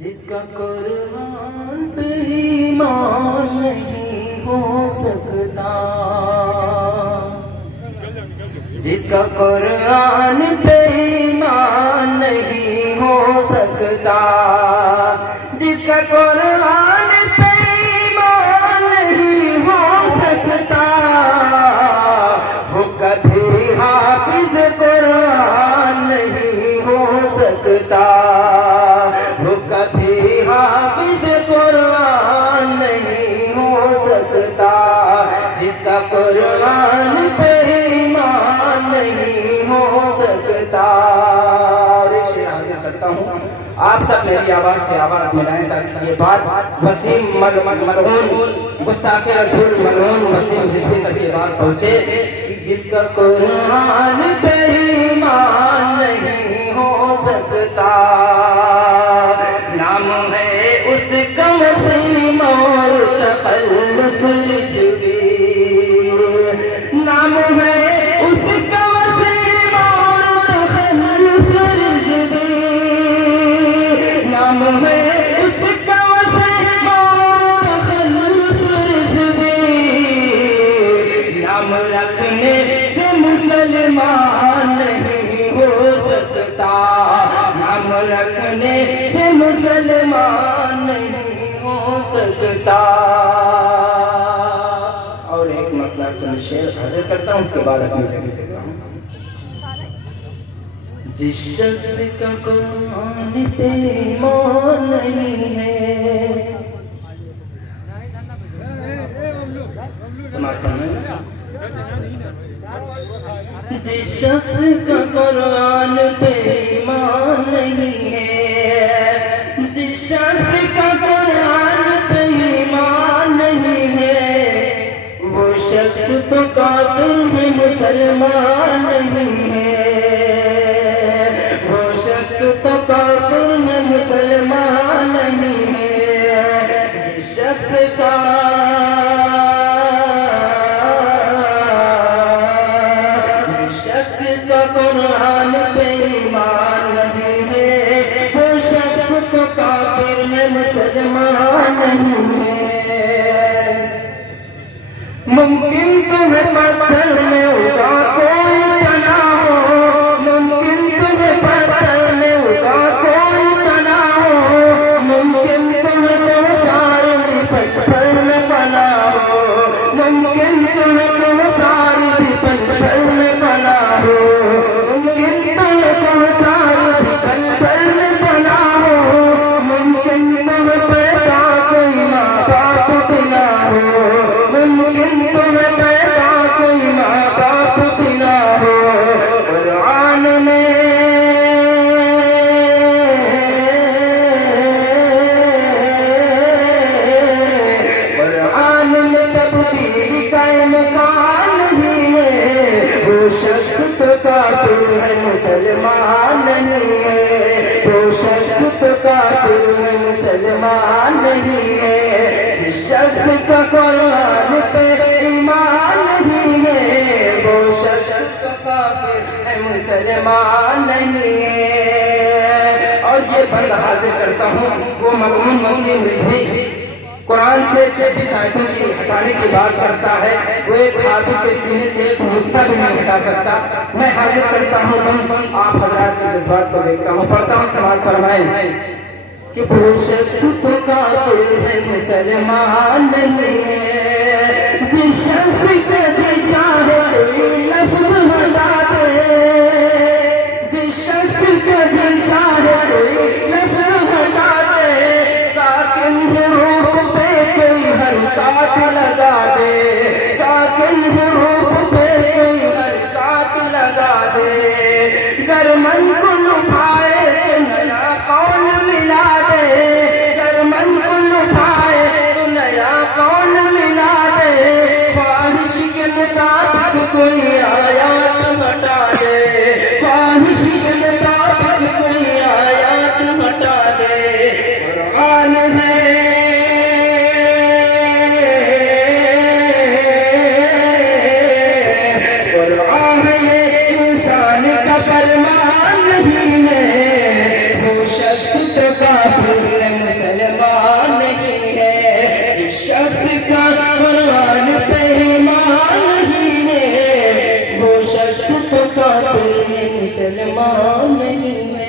जिसका कुरान पे ईमान नहीं हो सकता, जिसका कुरान पे ईमान नहीं हो सकता, जिसका कुरान पे ईमान नहीं हो सकता, वो कभी हाफिज कुरान नहीं हो सकता, वो कभी हाफिज कुरान नहीं हो सकता, जिसका कुरान पे ईमान नहीं हो सकता। और एक शेर हाजिर करता हूँ, आप सब मेरी आवाज से आवाज मिलाएं ताकि ये बात वसीम मरहूम गुस्ताखे रसूल मरहूम वसीम हिजवी तक ये बात पहुँचे कि जिसका कुरान पे ईमान नहीं हो सकता, नाम है उसका वसीम और तखल्लुस रिज़वी, नाम है उसका वसीम और तखल्लुस रिज़वी, नाम है उसका वसीम और तखल्लुस रिज़वी, नाम रखने से मुसलमान नहीं हो सकता, नाम रखने से मुसलमान नहीं हो सकता। और एक मतलब चंद शेर हाजिर करता हूँ, उसके बाद अपनी जगह देता हूँ। जिस शख्स का कुरान पे ईमान नहीं है, समाप्त है। जिस शख्स का कुरान पे ईमान नहीं है, जिस शख्स का कुरान पे ईमान नहीं है, वो शख्स तो काफिर है मुसलमान नहीं है, वो शख्स तो काफिर है मुसलमान नहीं है। जिस शख्स का कुरान पे ईमान नहीं है, वो शख्स तो काफिर है मुसलमान नहीं है। मुमकिन तो है पत्थर में उगा कोई तना हो, मुमकिन तो है पत्थर में उगा कोई तना हो, मुमकिन तो है सारे पत्थर में बना हो, मुमकिन तो है सारे पत्थर में बना हो, काफिर है मुसलमान नहीं है, वो शख्स तो काफिर है मुसलमान नहीं है। जिस शख्स का कुरान पे ईमान नहीं है, वो शख्स तो काफिर है मुसलमान नहीं है। और ये बंद हाजिर करता हूँ, वो मरहूम वसीम रिज़वी कुरान से 26 आयतों की हटाने की बात करता है, वो एक हाफिज के सीने से एक नुक्ता भी नहीं हटा सकता। मैं हाजिर करता हूँ, आप हजरात के जज्बात को देखता हूँ, पढ़ता हूँ, समाज फरमाएं कि वो शख्स तो काफिर है मुसलमान नहीं है। जिस शख्स के जी चाहे कोई लफ्ज़ हटा दे, जिस शख्स के जी चाहे कोई लफ्ज़ हटा दे, साकिन हुरूफ पे कोई हरकत लगा दे, साकिन हुरूफ पे कोई हरकत लगा दे, गर मन को लुभाए तो नया कौन मिला दे, गर मन को लुभाए तो नया कौन मिला दे, ख्वाहिश के मुताबिक कोई काफिर मुसलमान नहीं है। जिस शख्स का कुरान पे ईमान नहीं है वो शख्स तो काफिर मुसलमान नहीं है।